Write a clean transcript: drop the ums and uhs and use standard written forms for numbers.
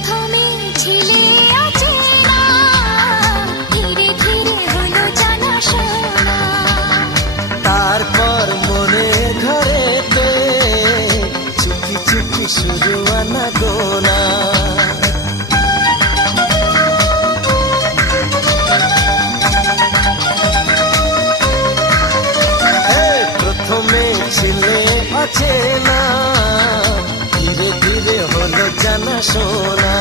প্রথমে ছিলে অচেনা, ধীরে ধীরে হলো জানাশোনা। তারপর মনে ঘরেতে চুপি চুপি শুরু আনাগোনা। প্রথমে ছিলে অচেনা, ধীরে ধীরে হলো জানাশোনা।